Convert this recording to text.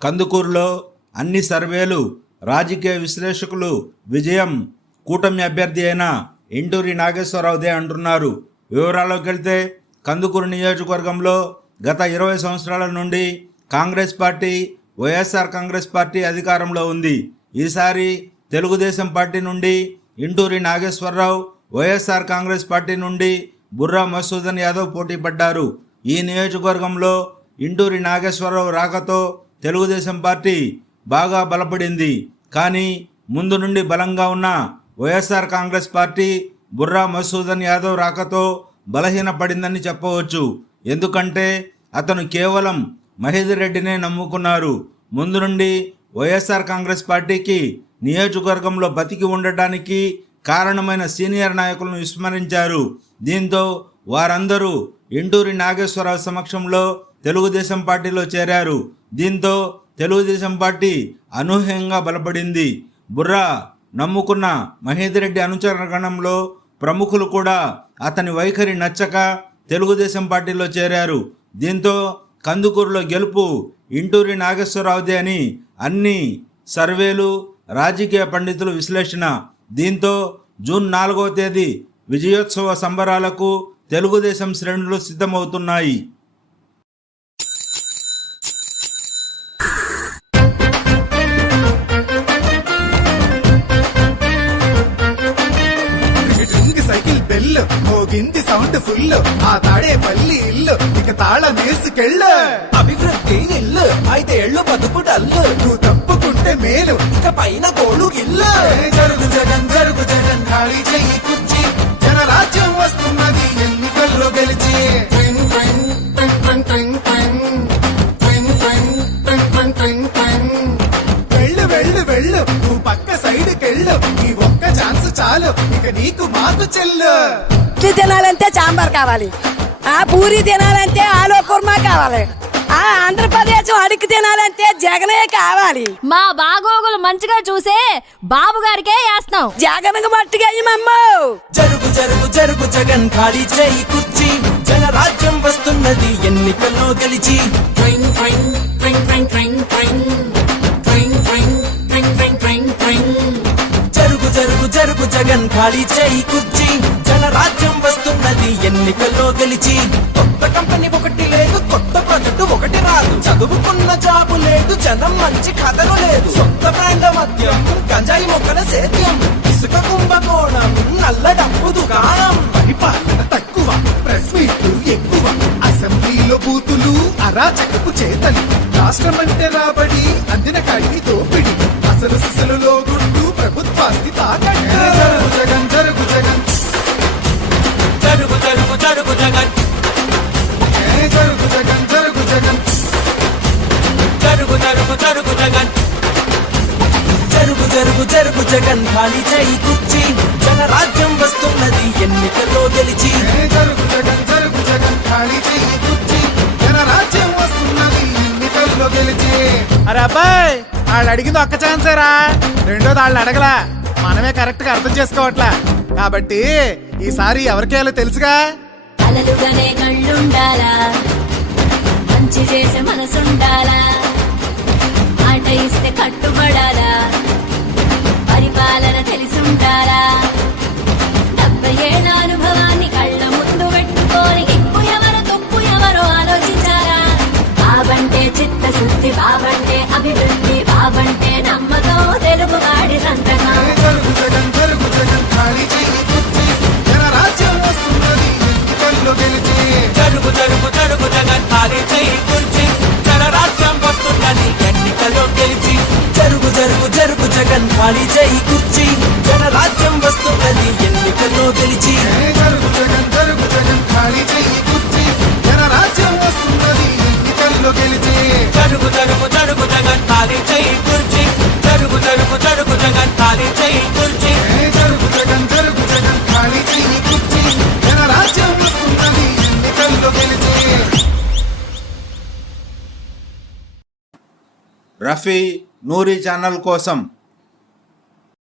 కందుకూరులో అన్ని సర్వేలు, రాజకీయ విశ్లేషకులు విజయం కూటమి అభ్యర్థి అయిన ఇంటూరి నాగేశ్వరరావుదే అంటున్నారు. వివరాల్లోకి వెళ్తే కందుకూరు నియోజకవర్గంలో గత 20 సంవత్సరాల నుండి కాంగ్రెస్ పార్టీ, వైఎస్ఆర్ కాంగ్రెస్ పార్టీ అధికారంలో ఉంది. ఈసారి తెలుగుదేశం పార్టీ నుండి ఇంటూరి నాగేశ్వరరావు, వైఎస్ఆర్ కాంగ్రెస్ పార్టీ నుండి బుర్రా మధుసూదన్ యాదవ్ పోటీ పడ్డారు. ఈ నియోజకవర్గంలో ఇంటూరి నాగేశ్వరరావు రాకతో తెలుగుదేశం పార్టీ బాగా బలపడింది. కానీ ముందు నుండి బలంగా ఉన్న వైఎస్ఆర్ కాంగ్రెస్ పార్టీ బుర్రా మధుసూదన్ యాదవ్ రాకతో బలహీనపడిందని చెప్పవచ్చు. ఎందుకంటే అతను కేవలం మహేందర్ రెడ్డినే నమ్ముకున్నారు. ముందు నుండి వైఎస్ఆర్ కాంగ్రెస్ పార్టీకి నియోజకవర్గంలో బతికి ఉండటానికి కారణమైన సీనియర్ నాయకులను విస్మరించారు. దీంతో వారందరూ ఇంటూరి నాగేశ్వరరావు సమక్షంలో తెలుగుదేశం పార్టీలో చేరారు. దీంతో తెలుగుదేశం పార్టీ అనూహ్యంగా బలపడింది. బుర్రా నమ్ముకున్న మహేందర్ రెడ్డి అనుచరగణంలో ప్రముఖులు కూడా అతని వైఖరి నచ్చక తెలుగుదేశం పార్టీలో చేరారు. దీంతో కందుకూరులో గెలుపు ఇంటూరి నాగేశ్వరరావుదే అని అన్ని సర్వేలు, రాజకీయ పండితుల విశ్లేషణ. దీంతో జూన్ 4వ తేదీ విజయోత్సవ సంబరాలకు తెలుగుదేశం శ్రేణులు సిద్ధమవుతున్నాయి. మోగింది సౌండ్ ఫుల్, ఆ తాడే పల్లి ఇల్లు, ఇక తాళం వేసుకెళ్ళు. అభివృద్ధి ఇల్లు 5 ఏళ్ళు బతుకు డల్లు, నువ్వు తప్పుకుంటే మేలు, ఇక పైన కోళ్ళు గిల్లు. జరుగు జగన్ జరుగు జగన్, ఖాళీ చెయ్యి కుర్చీ, జనరాజ్యం వస్తున్నది ఎన్నికల్లో గెలిచి. ట్రింగ్ ట్రింగ్ ట్రింగ్ ట్రింగ్ ట్రింగ్ ట్రింగ్ ట్రింగ్ ట్రింగ్ ట్రింగ్ ట్రింగ్. వెళ్ళు వెళ్ళు వెళ్ళు, నువ్వు పక్క సైడ్ కెళ్ళు, ఈ ఒక్క ఛాన్స్ చాలు, ఇక నీకు మాకు చెల్లు. ఇడ్లీ తినాలంటే సాంబార్ కావాలి, ఆ పూరి తినాలంటే ఆలు కుర్మా కావాలి, ఆ ఆంధ్రప్రదేశ్ అడిగి తినాలంటే జగనే కావాలి. మా బాగోగులు మంచిగా చూసే బాబు గారికే వేస్తాం. జగన్కు మట్టుగా అయ్యమ్మ. జరుగు జరుగు జరుగు జగన్, ఖాళీ చేయి కుర్చీ, జనరాజ్యం వస్తున్నది ఎన్నికల్లో గెలిచి. ట్రింగ్ ట్రింగ్ ట్రింగ్ ట్రింగ్ ట్రింగ్ ట్రింగ్ ట్రింగ్ ట్రింగ్ ట్రింగ్ ట్రింగ్ ట్రింగ్. జరుగు జరుగు జరుగు జగన్, ఖాళీ చేయి కుర్చీ, జనరాజ్యం వస్తున్నది ఎన్నికల్లో గెలిచి. కొత్త కంపెనీ ఒకటి లేదు, కొత్త ప్రాజెక్టు ఒకటి రాదు, చదువుకున్న జాబు లేదు, జనం మంచి కథలు లేదు, సొంత బ్రాండ్ మద్యం, గంజాయి మొక్కల సేద్యం, ఇసుక కుంభకోణం, నల్ల డబ్బు దుకాణం. పరిపాలన తక్కువ, ప్రెస్ మీట్లు ఎక్కువ, అసెంబ్లీలో బూతులు, అరాచకపు చేతలు, రాష్ట్రమంటే రాబడి, అందిన కాడికి దోపిడి, అసలు సిసలులో గుడ్డు, ప్రభుత్వాస్తి తాకట్టు. జరుగు జగన్ జరుగు జగన్, జరుగు జరుగు జరుగు జగన్, జరుగు జగన్ జరుగు జగన్, జరుగు జరుగు జరుగు జగన్, జరుగు జరుగు జరుగు జగన్, ఖాళీ చేయి కుర్చీ, జనరాజ్యం వస్తున్నది ఎన్నికల్లో గెలిచి. జరుగు జగన్ జరుగు జగన్, ఖాళీ చెయ్యి కుర్చీ, జనరాజ్యం వస్తున్నది ఎన్నికల్లో గెలిచి. అరే అబ్బాయి, వాళ్ళు అడిగింది ఒక్క ఛాన్సేరా, రెండోది వాళ్ళు అడగలా, మనమే కరెక్ట్ గా అర్థం చేసుకోవట్లా. కాబట్టి ఈసారి ఎవరికేయాలో తెలుసుగా. అలలుగానే కళ్ళుండాలా, మంచి చేసే మనసుండాలా, మాట ఇస్తే కట్టుబడాలా, పరిపాలన తెలిసుండాలా. 70 ఏళ్ళ అనుభవాన్ని కళ్ళ ముందు పెట్టుకొని ఎక్కువ ఎవరు తప్పు ఎవరో ఆలోచించారా. బాబంటే చిత్తశుద్ధి, బాబంటే అభివృద్ధి, బాబంటే నమ్మకం, తెలుగువాడి సంతకం. జరుగు జగన్ జరుగు జగన్, ఖాళీ చెయ్యి కుర్చీ, జనరాజ్యం వస్తున్నది ఎన్నికల్లో గెలిచి. జరుగు జరుగు జరుగు జగన్, ఖాళీ చేయి కుర్చీ, జనరాజ్యం వస్తున్నది ఎన్నికల్లో గెలిచి. జరుగు జరుగు జరుగు జగన్, ఖాళీ చేయి కుర్చీ, జనరాజ్యం వస్తున్నది ఎన్నికల్లో గెలిచి. జరుగు జగన్ జరుగు జగన్, ఖాళీ చెయ్యి కుర్చీ, జనరాజ్యం వస్తున్నది ఎన్నికల్లో గెలిచి. జరుగు జరుగు జరుగు జగన్, ఖాళీ చేయి కుర్చీ, జరుగు జరుగు జరుగు జగన్, ఖాళీ చేయి కుర్చీ. జరుగు జగన్ జరుగు జగన్, ఖాళీ చెయ్యి కుర్చీ, జనరాజ్యం వస్తున్నది ఎన్నికల్లో గెలిచి. రఫీ నూరి ఛానల్ కోసం